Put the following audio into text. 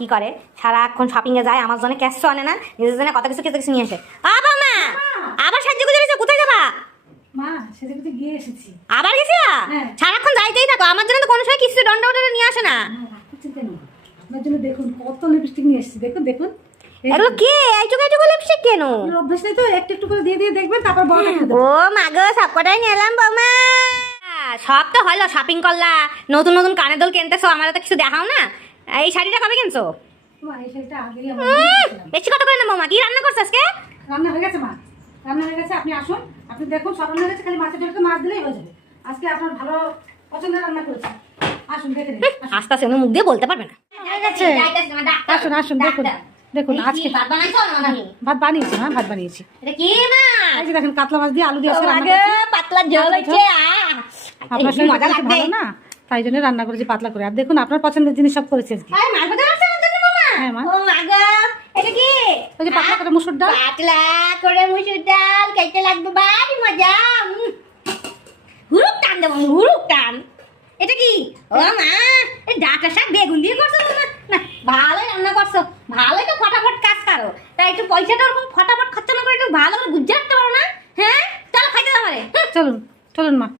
কি করে সারাক্ষণ শপিং এ যায়, আমার জন্য ক্যাশ আনে না, নিজের জন্য কত কিছু কিছু নিয়ে আসে। আবার মা আবার সাহায্য করে দিয়েছো, কোথায় যাবা? মা সেদিকে তো গিয়ে এসেছি। আবার গেছিলা? হ্যাঁ। সারাক্ষণ যাইতেই থাকো, আমার জন্য তো কোনো সময় কিছু দন্ড উঠে নিয়ে আসে না। রাগ করছেন কেন? আপনার জন্য দেখুন কত লিপস্টিক নিয়ে এসেছি, দেখুন দেখুন। এগুলো কে এইটুকু এইটুকু লিপস্টিক কেন? আপনার অভ্যাস নেই তো, একটু একটু করে দিয়ে দিয়ে দেখবেন, তারপর বড়টা খেতে ও মা গো, সব কটাই নিলাম বৌমা। সব তো হলো, শপিং করলা, নতুন নতুন কানের দুল কিনতেছো, আমার তো কিছু দেখাও না। এই শাড়িটা কবে কিনছো? মা এই শাড়িটা আগেই আমরা নিয়েছিলাম। বেশি কথা করে না বৌমা, কি রান্না করছো আজকে? রান্না হয়ে গেছে মা, রান্না হয়ে গেছে। আপনি আসুন, আপনি দেখুন সব রান্না হয়ে গেছে, খালি মাছের ঝোলটা মাছ দিলেই হয়ে যাবে। আজকে আপনার ভালো পছন্দের রান্না করেছি, আসুন দেখে নিন। আস্তে আস্তে মুখ দিয়ে বলতে পারবে না। হয়ে গেছে। আসুন আসুন দেখুন দেখুন আজকে ভাত বানাইছো না মামি? ভাত বানিয়েছি, হ্যাঁ ভাত বানিয়েছি। এটা কি মা? এই যে দেখেন কাতলা মাছ দিয়ে আলু দিয়ে আজকে রান্না আগে করেছি। পাতলা ঝোল হচ্ছে, আপনার মজা শরীরটা লাগবে। ভালো না, তাই জন্য রান্না করেছি পাতলা করে। আর দেখুন আপনার পছন্দের জিনিস সব করেছি আজকে। আরে মাছ ভাজা আছে আমার জন্য মামা? হ্যাঁ মা। ও মা গো, এটা কি? ওই যে পাতলা করে মুসুর ডাল। পাতলা করে মুসুর ডাল খাইতে লাগবে, ভারী মজা। হুরুক টান দেবো, হুরুক টান। এটা কি? ও মা, এই ডাটা শাক বেগুন দিয়ে করছো তোমার? না, ভালোই রান্না করছো, ভালোই তো ফটাফট কাজ করো। তাই একটু পয়সাটা ওরকম ফটাফট খরচা না করে একটু ভালো করে বুঝে রাখতে পারো না? হ্যাঁ, চলো খাইতে দাও আমারে। চলুন চলুন মা।